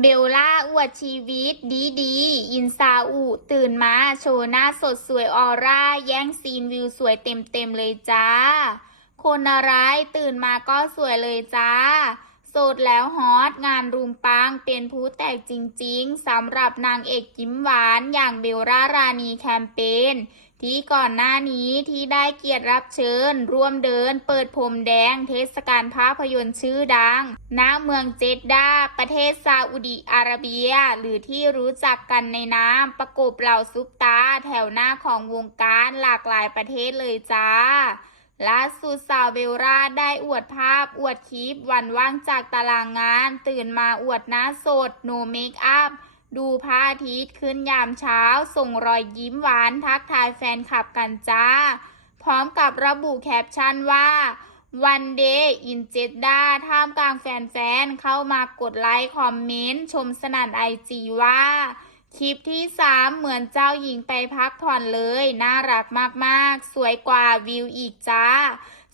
เบลล่าอวดชีวิต ดีดีๆอินซาอุ ตื่นมา โชว์หน้าสดสวยออร่า แย่งซีนวิวสวยเต็มเต็มๆเลยจ้า คนอะไรตื่นมาก็สวยเลยจ้า โสดแล้วฮอต งานรุมปัง เป็นผู้แตกจริง ๆสำหรับนางเอกยิ้มหวานอย่างเบลล่ารานีแคมเปญ ที่ก่อนหน้านี้ที่ได้เกียรติรับเชิญ ร่วมเดินเปิดพรมแดงเทศกาลภาพยนตร์ชื่อดัง ณ เมืองเจดดา ประเทศซาอุดิอาระเบีย หรือที่รู้จักกันในนามประกบเหล่าซุปตา แถวหน้าของวงการหลากหลายประเทศเลยจ้าล่าสุดสาวเบลล่าได้อวดภาพ อวดคลิปวันว่างจากตารางงาน ตื่นมาอวดหน้าสด โนเมคอัพ ดูพระอาทิตย์ขึ้นยามเช้า ส่งรอยยิ้มหวานทักทายแฟนคลับกันจ้า พร้อมกับระบุแคปชั่นว่าวันเดย์อินเจดดาท่ามกลางแฟนๆ เข้ามากดไลค์คอมเมนต์ ชมสนั่นไอจีว่า คลิปที่ 3 เหมือนเจ้าหญิงไปพักผ่อนเลย น่ารักมากๆ สวยกว่าวิวอีกจ้า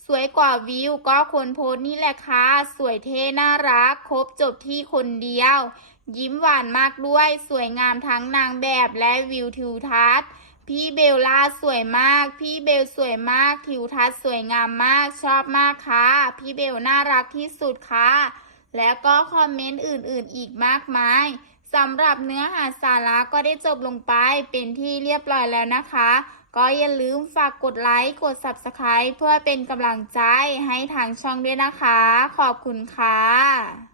สวยกว่าวิวก็คนโพสนี่แหละค่ะ สวยเท่น่ารัก ครบจบที่คนเดียว ยิ้มหวานมากด้วย สวยงามทั้งนางแบบและวิวทิวทัศน์ พี่เบลล่าสวยมาก พี่เบลสวยมาก ทิวทัศน์สวยงามมาก ชอบมากค่ะ พี่เบลน่ารักที่สุดค่ะ แล้วก็คอมเมนต์อื่นๆอีกมากมายสำหรับเนื้อหาสาระก็ได้จบลงไปเป็นที่เรียบร้อยแล้วนะคะ ก็อย่าลืมฝากกดไลค์ กด Subscribe เพื่อเป็นกำลังใจให้ทางช่องด้วยนะคะ ขอบคุณค่ะ